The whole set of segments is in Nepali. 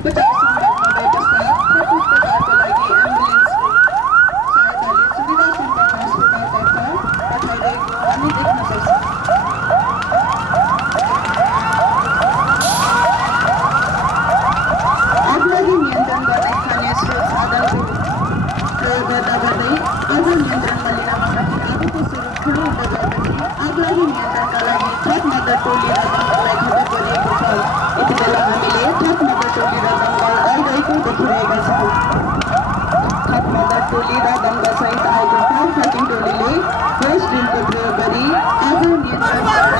उपचार सम्भव नभए पश्चात थप उपचारको लागि एम्बुलेन्सको सहायताले सुविधा सम्पन्न अस्पतालतर्फ पठाइरहेको हामी देख्न सक्छौँ। आगलागी नियन्त्रण गर्ने स्थानीय स्रोत साधनको प्रयोग गर्दा गर्दै आगो नियन्त्रणमा लिन आगोको स्वरूप ठुलो हुँदै गएपछि आगलागी नियन्त्रणका लागि थप मद्दत टोली र दमकललाई खबर गरिएको छ। यति बेला हामीले थप मद्दत टोली र दमकल आइरहेको देखिरहेका छौँ। थप मद्दत टोली र दमकलसहित आएको फायर फाइटिङ टोलीले होस ड्रिलको प्रयोग गरी आगो नियन्त्रण गर्ने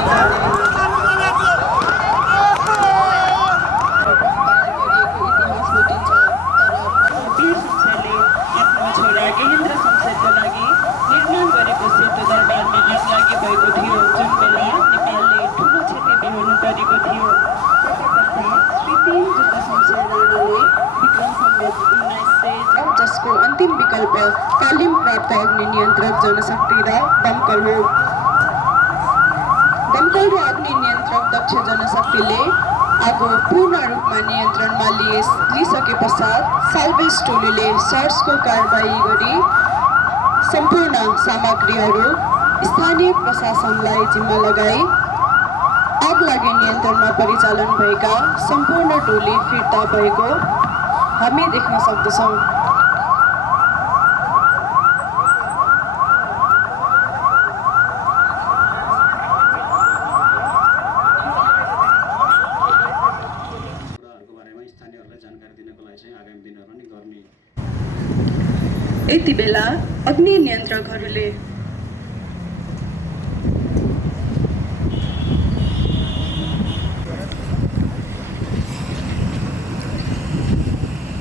गेहेन्द्र शमशेरको लागि निर्माण गरेको सेतो दरबारमा आगलागी भएको थियो, जुन बेला नेपालले ठुलो क्षति बेहोर्नु परेको थियो। तत्पश्चात कृत्रिम युद्ध शमशेर राणाले विक्रम सम्वत 1909 जसको अन्तिम विकल्प तालिम प्राप्त अग्नि नियन्त्रक जनशक्ति र दमकल हो। दमकल र अग्नि नियन्त्रक दक्ष जनशक्तिले आगो पूर्ण रूपमा नियन्त्रणमा लिइसके पश्चात साल्भेज टोलीले सर्चको कारबाही गरी सम्पूर्ण सामग्रीहरू स्थानीय प्रशासनलाई जिम्मा लगाई आगलागी नियन्त्रणमा परिचालन भएका सम्पूर्ण टोली फिर्ता भएको हामी देख्न सक्दछौँ।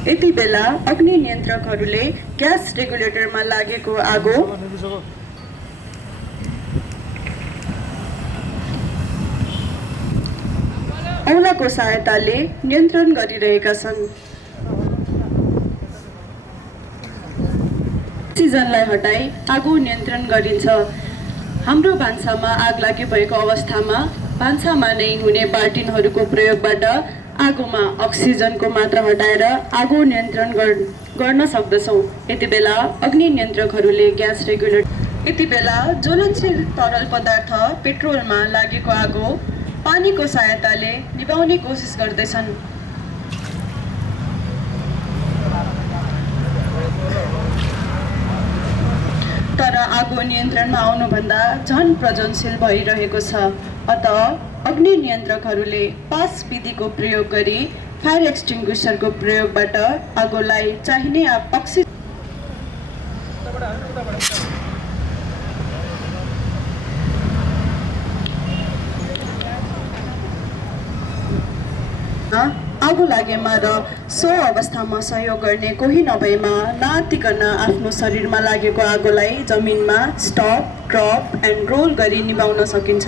यति बेला अग्नि नियन्त्रकहरूले ग्यास रेगुलेटरमा लागेको आगो औलाको सहायताले नियन्त्रण गरिरहेका छन्। अक्सिजनलाई हटाई आगो नियन्त्रण गरिन्छ। हाम्रो भान्सामा आग लागि भएको अवस्थामा भान्सामा नै हुने बाल्टिनहरूको प्रयोगबाट आगोमा अक्सिजनको मात्रा हटाएर आगो नियन्त्रण गर्न सक्दछौँ। यति बेला अग्नि नियन्त्रकहरूले ग्यास रेगुलेटर यति बेला ज्वलनशील तरल पदार्थ पेट्रोलमा लागेको आगो पानीको सहायताले निभाउने कोसिस गर्दैछन्। तर आगो नियन्त्रणमा आउनुभन्दा झन प्रज्वलनशील भइरहेको छ। अतः अग्नि नियन्त्रकहरूले पास विधिको प्रयोग गरी फायर एक्सटिङ्ग्विसरको प्रयोगबाट आगोलाई चाहिने आगो लागेमा र सो अवस्थामा सहयोग गर्ने कोही नभएमा नआत्तिकन आफ्नो शरीरमा लागेको आगोलाई जमिनमा स्टप, ड्रप एन्ड रोल गरी निभाउन सकिन्छ।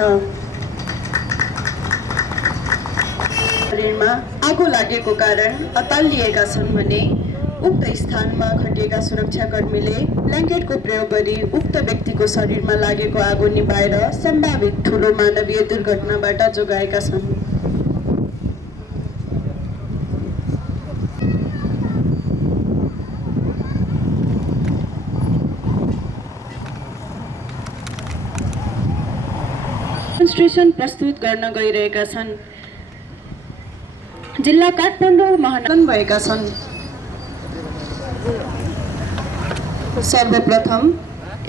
शरीरमा आगो लागेको कारण अतालिएका छन् भने उक्त स्थानमा खटिएका सुरक्षाकर्मीले ब्ल्याङ्केटको प्रयोग गरी उक्त व्यक्तिको शरीरमा लागेको आगो निभाएर सम्भावित ठुलो मानवीय दुर्घटनाबाट जोगाएका छन्। डेमोन्स्ट्रेसन प्रस्तुत गर्न गइरहेका छन्। जिल्ला काठमाडौँ महानगर भएका छन्। सर्वप्रथम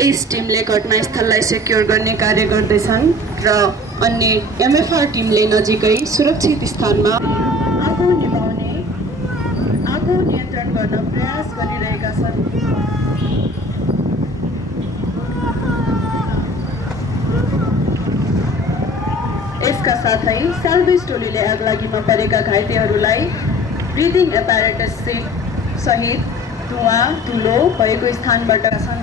यस टिमले घटनास्थललाई सेक्योर गर्ने कार्य गर्दैछन् र अन्य एमएफआर टिमले नजिकै सुरक्षित स्थानमा आगो नियन्त्रण गर्न प्रयास गरिरहेका छन्। यसका साथै साल्भेज टोलीले आगलागीमा परेका घाइतेहरूलाई ब्रिदिङ एपारेटस सहित धुवा धुलो भएको स्थानबाट छन्।